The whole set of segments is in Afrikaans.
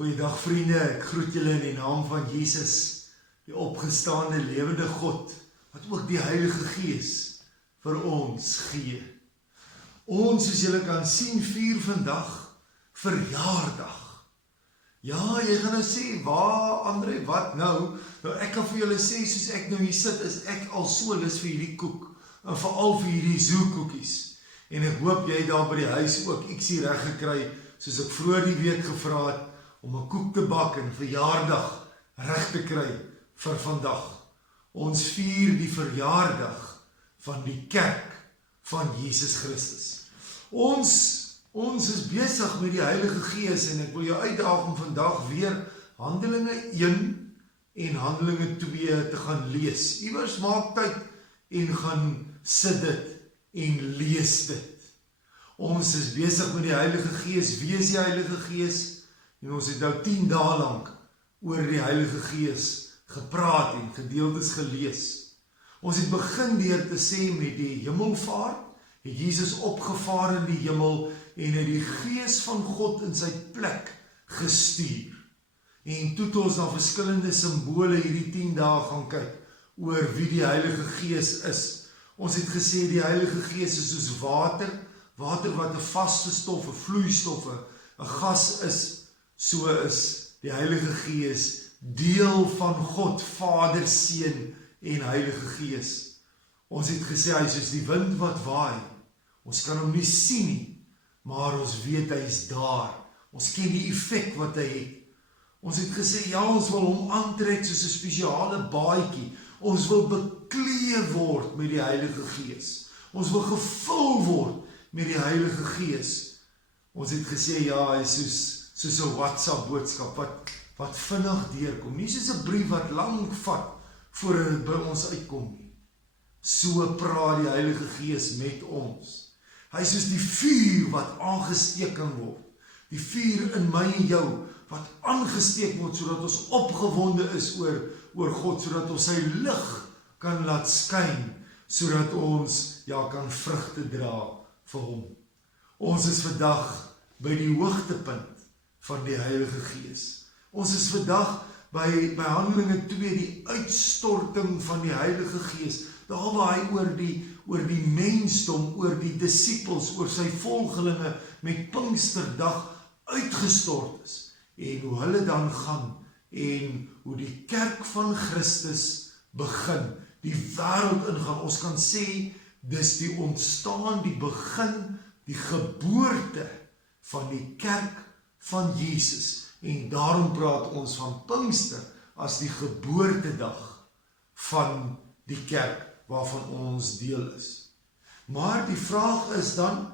Goeiedag vriende, ek groet julle in die naam van Jesus, die opgestaande lewende God, wat ook die Heilige Gees vir ons gee. Ons, soos julle kan sien, vier vandag verjaardag. Ja, jy gaan nou sê, waar André, wat nou? Nou ek kan vir julle sê, soos ek nou hier sit, is ek al so lus vir hierdie koek, en veral vir hierdie zoekoekies. En ek hoop jy daar by die huis ook iets hier reg gekry, soos ek vroeër die week gevra het, om 'n koek te bak en verjaardag reg te kry vir vandag. Ons vier die verjaardag van die kerk van Jesus Christus. Ons is besig met die Heilige Gees en ek wil jou uitdaag om vandag weer Handelinge 1 en Handelinge 2 te gaan lees. Iewers maak tyd en gaan sit dit en lees dit. Ons is besig met die Heilige Gees. Wie is die Heilige Gees? En ons het nou 10 dae lank oor die Heilige Gees gepraat en gedeeltes gelees. Ons het begin deur te sê met die hemelvaart, het Jesus opgevaar in die hemel en het die Gees van God in sy plek gestuur. En toe het ons na verskillende simbole hierdie 10 dae gaan kyk oor wie die Heilige Gees is. Ons het gesê die Heilige Gees is soos water wat 'n vaste stof, 'n vloeistof, 'n gas is. So is die Heilige Gees deel van God, Vader, Seun en Heilige Gees. Ons het gesê hy is soos die wind wat waai. Ons kan hom nie sien nie, maar ons weet hy is daar. Ons ken die effek wat hy het. Ons het gesê ja, ons wil hom aantrek soos 'n spesiale baadjie. Ons wil bekleed word met die Heilige Gees. Ons wil gevul word met die Heilige Gees. Ons het gesê ja, hy is soos 'n WhatsApp boodskap wat vinnig deurkom. Nie soos 'n brief wat lank vat voordat dit by ons uitkom nie. So praat die Heilige Gees met ons. Hy is soos die vuur wat aangesteek kan word. Die vuur in my en jou wat aangesteek word sodat ons opgewonde is oor God, sodat ons sy lig kan laat skyn, sodat ons kan vrugte dra vir hom. Ons is vandag by die hoogtepunt van die Heilige Gees. Ons is vandag by Handelinge 2, die uitstorting van die Heilige Gees, daar waar hy oor die mensdom, oor die disippels, oor sy volgelinge met Pinksterdag uitgestort is, en hoe hulle dan gaan, en hoe die kerk van Christus begin, die wêreld ingaan. Ons kan sê, dis die ontstaan, die begin, die geboorte van die kerk van Jesus. En daarom praat ons van Pinkster as die geboortedag van die kerk waarvan ons deel is. Maar die vraag is dan,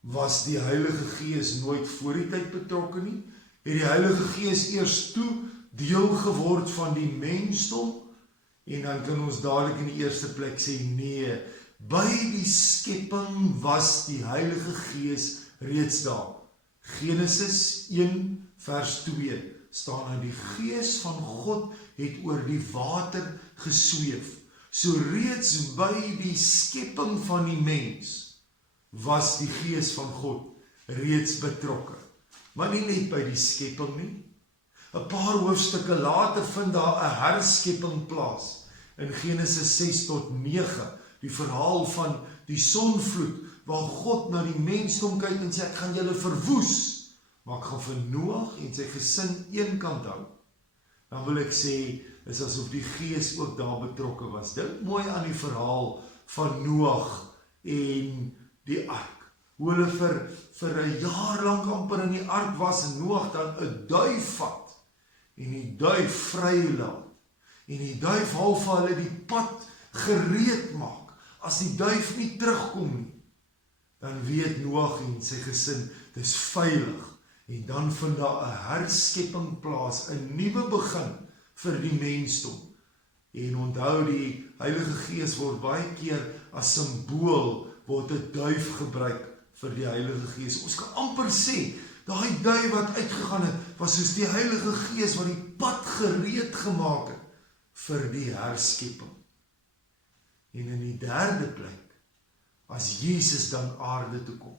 was die Heilige Gees nooit voor die tyd betrokke nie? Het die Heilige Gees eers toe deel geword van die mensdom? En dan kan ons dadelik in die eerste plek sê, nee, by die skepping was die Heilige Gees reeds daar. Genesis 1 vers 2 staan, die Gees van God het oor die water gesweef. So reeds by die skepping van die mens was die Gees van God reeds betrokke. Maar nie net by die skepping nie. 'n paar hoofstukke later vind daar 'n herskepping plaas. In Genesis 6 tot 9, die verhaal van die sonvloed, waar God na die mensdom kyk en sê, ek gaan julle verwoes, maar ek gaan vir Noag en sy gesin een kant hou. Dan wil ek sê, is asof die Gees ook daar betrokke was. Dink mooi aan die verhaal van Noag en die ark. Hoe hulle vir 'n jaar lank amper in die ark was, en Noag dan 'n duif vat, en die duif vrylaat, en die duif half vir hulle die pad gereed maak. As die duif nie terugkom nie, dan weet Noag en sy gesin, dis veilig, en dan vind daar 'n herskepping plaas, 'n nuwe begin vir die mensdom. En onthou, die Heilige Gees word baie keer as simbool, word 'n duif gebruik vir die Heilige Gees. Ons kan amper sê, daai duif wat uitgegaan het, was soos die Heilige Gees wat die pad gereed gemaak het vir die herskepping. En in die derde plek, as Jesus dan aarde toe kom,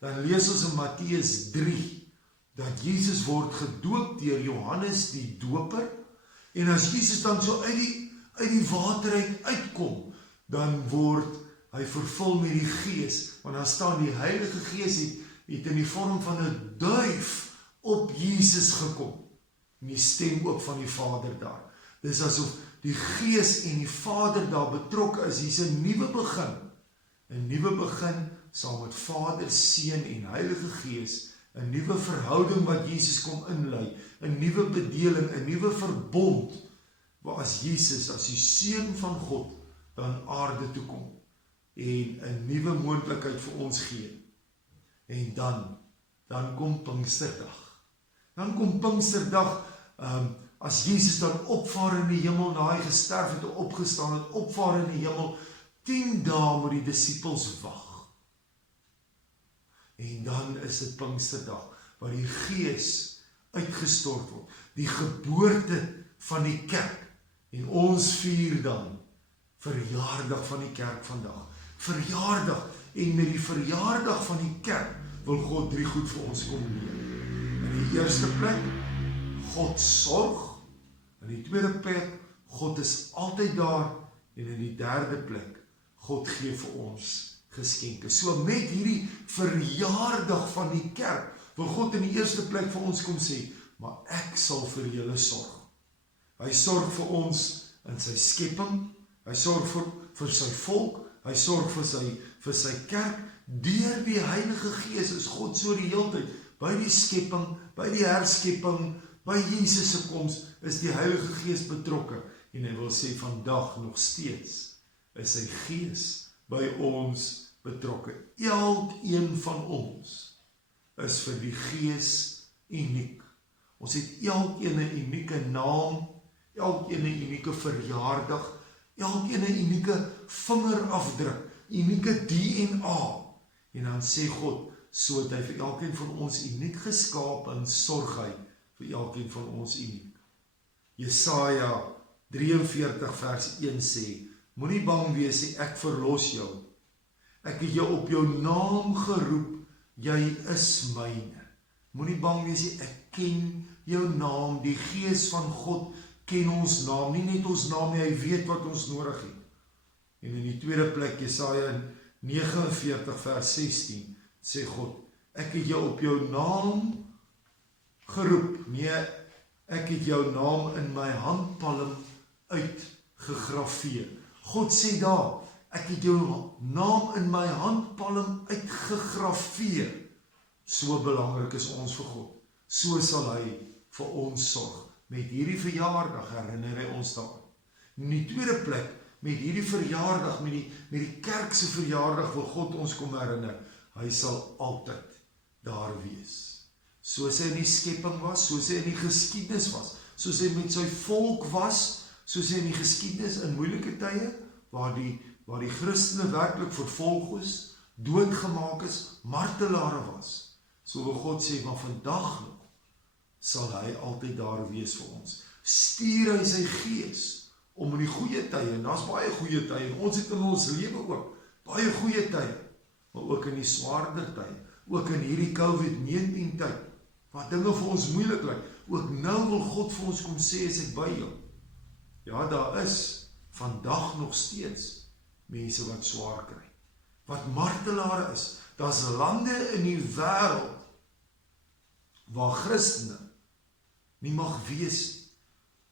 dan lees ons in Matteus 3, dat Jesus word gedoop deur Johannes die Doper, en as Jesus dan so uit die water uitkom, dan word hy vervul met die Gees, want dan staan die Heilige Gees het in die vorm van 'n duif op Jesus gekom, en die stem ook van die Vader daar. Dis asof die Gees en die Vader daar betrokke is. Hier's 'n nuwe begin. 'n Nuwe begin saam met Vader, Seun en Heilige Gees. 'n Nuwe verhouding wat Jesus kom inlei. 'n Nuwe bedeling, 'n nuwe verbond. Waar as Jesus, as die Seun van God, dan aarde toe kom. En 'n nuwe moontlikheid vir ons gee. En dan kom Pinksterdag. Dan kom Pinksterdag, as Jesus dan opvaar in die hemel, na hy gesterf het en opgestaan het, opvaar in die hemel, 10 dae moet die disippels wag. En dan is dit Pinksterdag, waar die Gees uitgestort word, die geboorte van die kerk, en ons vier dan verjaardag van die kerk vandag. Verjaardag, en met die verjaardag van die kerk, wil God 3 goed vir ons kom leer. In die eerste plek, God sorg. In die tweede plek, God is altyd daar. En in die derde plek, God gee vir ons geskenke. So met hierdie verjaardag van die kerk, wil God in die eerste plek vir ons kom sê, maar ek sal vir julle sorg. Hy sorg vir ons in sy skepping, hy sorg vir sy volk, hy sorg vir sy kerk. Deur die Heilige Gees is God so die hele tyd, by die skepping, by die herskepping, by Jesus se koms, is die Heilige Gees betrokke. En hy wil sê, vandag nog steeds, is sy Gees by ons betrokke. Elkeen van ons is vir die Gees uniek. Ons het elkeen 'n unieke naam, elkeen 'n unieke verjaardag, elkeen 'n unieke vingerafdruk, unieke DNA. En dan sê God, so het hy vir elkeen van ons uniek geskaap, en sorg hy vir elkeen van ons uniek. Jesaja 43 vers 1 sê, moenie bang wees nie, ek verlos jou. Ek het jou op jou naam geroep, jy is myne. Moenie bang wees nie, ek ken jou naam. Die Gees van God ken ons naam, nie net ons naam nie, hy weet wat ons nodig het. En in die tweede plek, Jesaja 49 vers 16, sê God, ek het jou op jou naam geroep. Nee, ek het jou naam in my handpalm uitgegrafeer. God sê daar, ek het jou naam in my handpalm uitgegrafeer. So belangrik is ons vir God. So sal hy vir ons sorg. Met hierdie verjaardag herinner hy ons daaraan. In die tweede plek, met hierdie verjaardag, met die kerkse verjaardag, wil God ons kom herinner, hy sal altyd daar wees. Soos hy in die skepping was, soos hy in die geskiedenis was, soos hy met sy volk was, soos hy in die geskiedenis in moeilike tye, waar die Christene werklik vervolg is, doodgemaak is, martelare was. So wil God sê, maar vandag nog, sal hy altyd daar wees vir ons. Stuur hy sy Gees, om in die goeie tye, en daar's baie goeie tye, en ons het in ons lewe ook, baie goeie tye, maar ook in die swaarder tye, ook in hierdie COVID-19 tyd, waar dinge vir ons moeilik lyk, ook nou wil God vir ons kom sê, is ek by jou. Ja, daar is vandag nog steeds mense wat swaar kry, wat martelare is. Daar's lande in die wêreld waar Christene nie mag wees.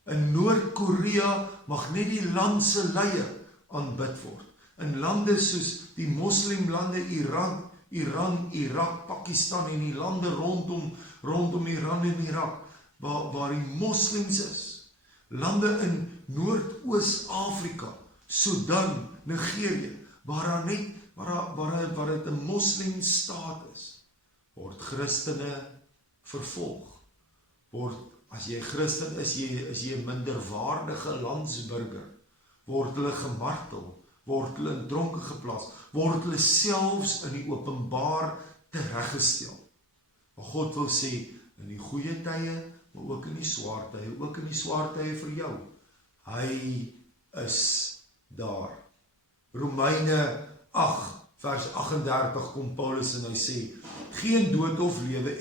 In Noord-Korea mag net die land se leier aanbid word. In lande soos die moslimlande Iran, Irak, Pakistan en die lande rondom Iran en Irak, waar die moslims is. Lande in Noord-Oos-Afrika, Sudan, Nigeria, waar dit 'n moslimstaat is, word Christene vervolg. As jy Christen is jy 'n minderwaardige landsburger, word hulle gemartel, word hulle in tronke geplaas, word hulle selfs in die openbaar tereggestel. Maar God wil sê, in die goeie tye, maar ook in die swaar tye, ook in die swaar tye vir jou, hy is daar. Romeine 8 vers 38 kom Paulus en hy sê, geen dood of lewe,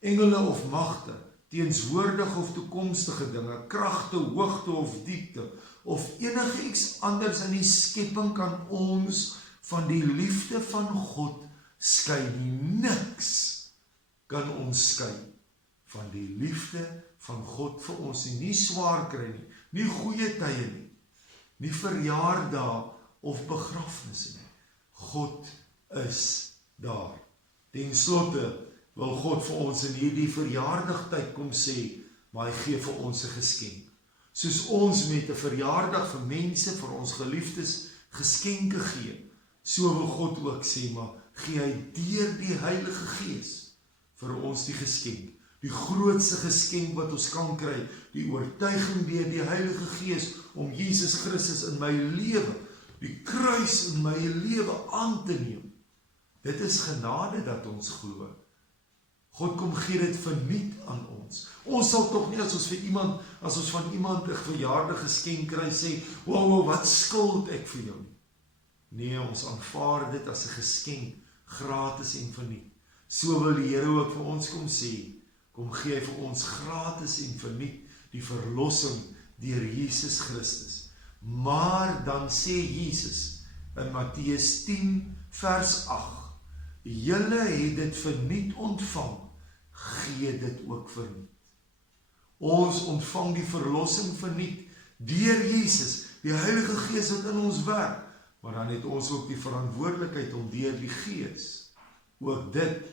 engele of magte, teenswoordige of toekomstige dinge, kragte, hoogte of diepte, of enige iets anders in die skepping kan ons van die liefde van God skei nie. Niks kan ons skei van die liefde van God vir ons nie. Nie swaar kry nie, nie goeie tye nie, nie verjaardae of begrafnisse nie. God is daar. Ten slotte wil God vir ons in hierdie verjaardagtyd kom sê, maar hy gee vir ons 'n geskenk. Soos ons met 'n verjaardag vir mense, vir ons geliefdes, geskenke gee, so wil God ook sê, maar gee hy deur die Heilige Gees vir ons die geskenk. Die grootste geskenk wat ons kan kry, die oortuiging deur die Heilige Gees om Jesus Christus in my lewe, die kruis in my lewe aan te neem. Dit is genade dat ons glo. God kom gee dit verniet aan ons. Ons sal tog nie as ons van iemand 'n verjaardag geskenk kry sê, wow, wat skuld ek vir jou nie. Nee, ons aanvaar dit as 'n geskenk, gratis en verniet. So wil die Here ook vir ons kom sê, kom gee hy vir ons gratis en verniet die verlossing deur Jesus Christus. Maar dan sê Jesus in Matteus 10 vers 8, julle het dit verniet ontvang, gee dit ook verniet. Ons ontvang die verlossing verniet deur Jesus, die Heilige Gees wat in ons werk, maar dan het ons ook die verantwoordelikheid om deur die Gees ook dit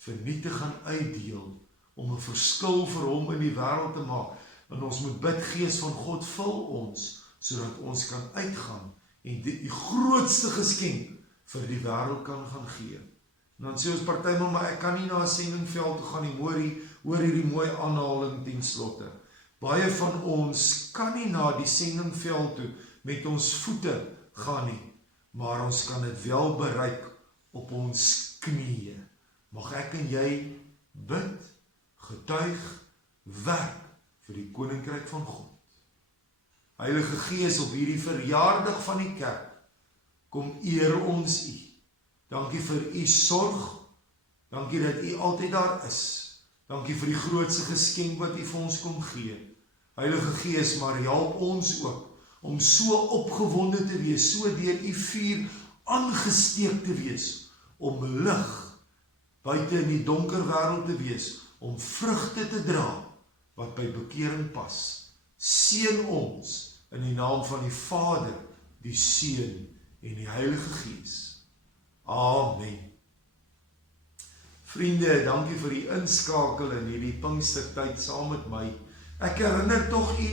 verniet te gaan uitdeel, om 'n verskil vir hom in die wêreld te maak. En ons moet bid, Gees van God, vul ons, sodat ons kan uitgaan en die grootste geskenk vir die wêreld kan gaan gee. En dan sê ons partymal, maar ek kan nie na 'n sendingveld toe gaan nie, hoor hierdie mooi aanhaling ten slotte. Baie van ons kan nie na die sendingveld toe met ons voete gaan nie, maar ons kan dit wel bereik op ons knieë. Mag ek en jy bid, getuig, werk vir die koninkryk van God. Heilige Gees, op hierdie verjaardag van die kerk, kom eer ons U. Dankie vir U sorg, dankie dat U altyd daar is, dankie vir die grootste geskenk wat U vir ons kom gee. Heilige Gees, maar help ons ook om so opgewonde te wees, so deur U vuur aangesteek te wees, om lig buite in die donker wêreld te wees, om vrugte te dra wat by bekering pas. Seën ons in die naam van die Vader, die Seun en die Heilige Gees. Amen. Vriende, dankie vir die inskakel in hierdie Pinkstertyd saam met my. Ek herinner tog U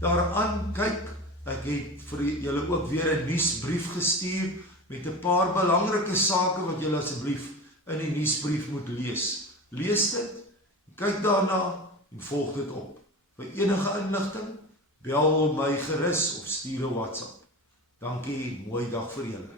daaraan, kyk, ek het vir julle ook weer 'n nuusbrief gestuur met 'n paar belangrike sake wat julle asseblief in die nuusbrief moet lees. Lees dit, kyk daarna en volg dit op. Vir enige inligting, bel my gerus of stuur 'n WhatsApp. Dankie, mooi dag vir julle.